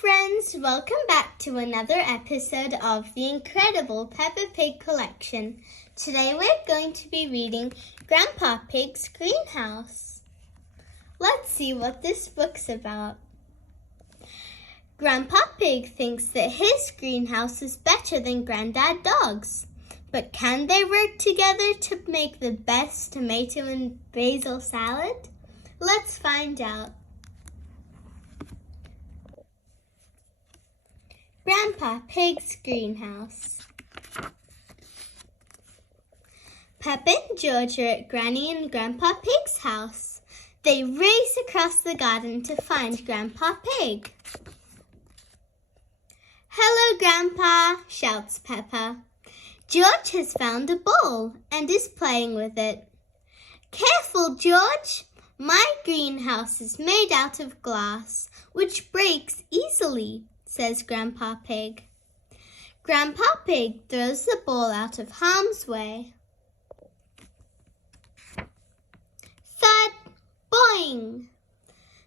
friends, welcome back to another episode of the incredible Peppa Pig collection. Today we're going to be reading Grandpa Pig's Greenhouse. Let's see what this book's about. Grandpa Pig thinks that his greenhouse is better than Grandad Dog's. But can they work together to make the best tomato and basil salad? Let's find out. Grandpa Pig's Greenhouse. Peppa and George are at Granny and Grandpa Pig's house. They race across the garden to find Grandpa Pig. "Hello, Grandpa," shouts Peppa. George has found a ball and is playing with it. "Careful, George! My greenhouse is made out of glass, which breaks easily," says Grandpa Pig. Grandpa Pig throws the ball out of harm's way. Thud! Boing!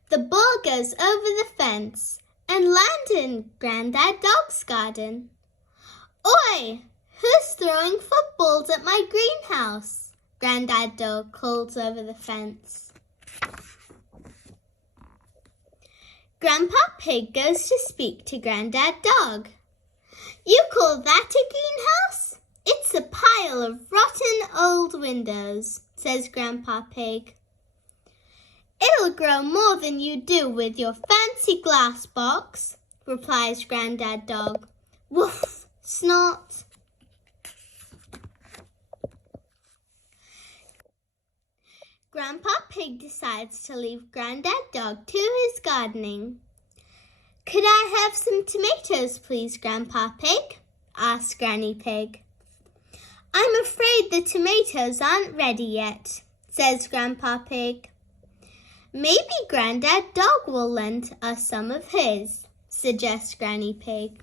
The ball goes over the fence and lands in Grandad Dog's garden. "Oi! Who's throwing footballs at my greenhouse?" Grandad Dog calls over the fence. Grandpa Pig goes to speak to Grandad Dog. "You call that a greenhouse? It's a pile of rotten old windows," says Grandpa Pig. "It'll grow more than you do with your fancy glass box," replies Grandad Dog. Woof! Snort! Grandpa Pig decides to leave Grandad Dog to his gardening. "Could I have some tomatoes, please, Grandpa Pig?" asks Granny Pig. "I'm afraid the tomatoes aren't ready yet," says Grandpa Pig. "Maybe Grandad Dog will lend us some of his," suggests Granny Pig.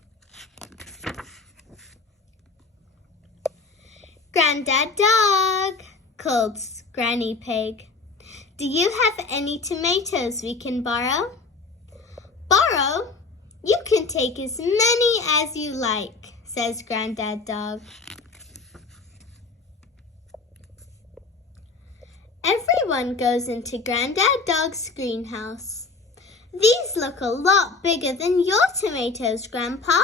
"Grandad Dog," called Granny Pig, "do you have any tomatoes we can borrow?" "Borrow? You can take as many as you like," says Grandad Dog. Everyone goes into Grandad Dog's greenhouse. "These look a lot bigger than your tomatoes, Grandpa,"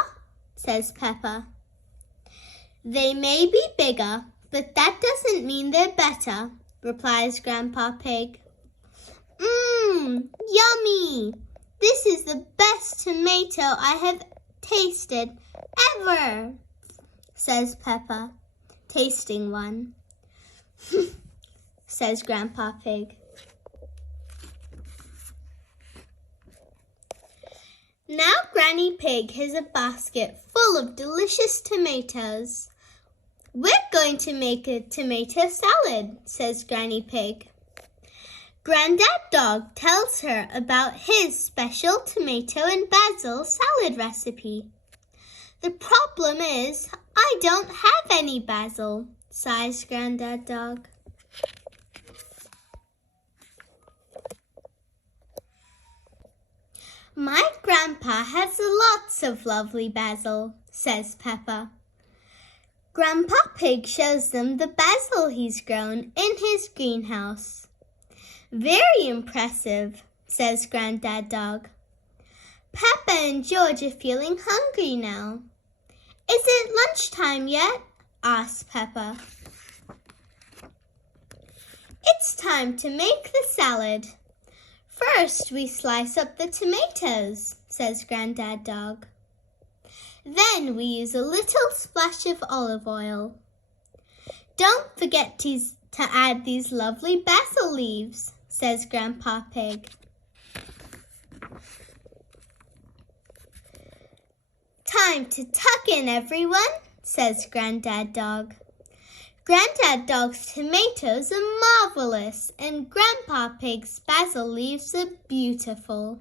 says Peppa. "They may be bigger, but that doesn't mean they're better," replies Grandpa Pig. Yummy! This is the best tomato I have tasted ever," says Peppa, tasting one. Says Grandpa Pig. Now Granny Pig has a basket full of delicious tomatoes. "We're going to make a tomato salad," says Granny Pig. Grandad Dog tells her about his special tomato and basil salad recipe. "The problem is, I don't have any basil," sighs Grandad Dog. "My grandpa has lots of lovely basil," says Peppa. Grandpa Pig shows them the basil he's grown in his greenhouse. "Very impressive," says Grandad Dog. Peppa and George are feeling hungry now. "Is it lunchtime yet?" asks Peppa. "It's time to make the salad. First, we slice up the tomatoes," says Grandad Dog. "Then we use a little splash of olive oil. Don't forget to add these lovely basil leaves," says Grandpa Pig. "Time to tuck in, everyone," says Grandad Dog. Grandad Dog's tomatoes are marvelous and Grandpa Pig's basil leaves are beautiful.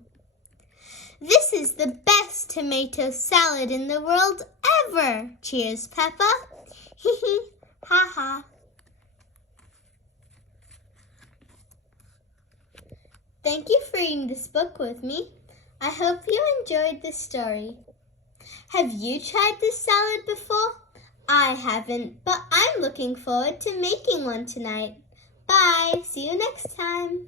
"This is the best tomato salad in the world ever," cheers Peppa. Hee hee, ha ha. Thank you for reading this book with me. I hope you enjoyed this story. Have you tried this salad before? I haven't, but I'm looking forward to making one tonight. Bye. See you next time.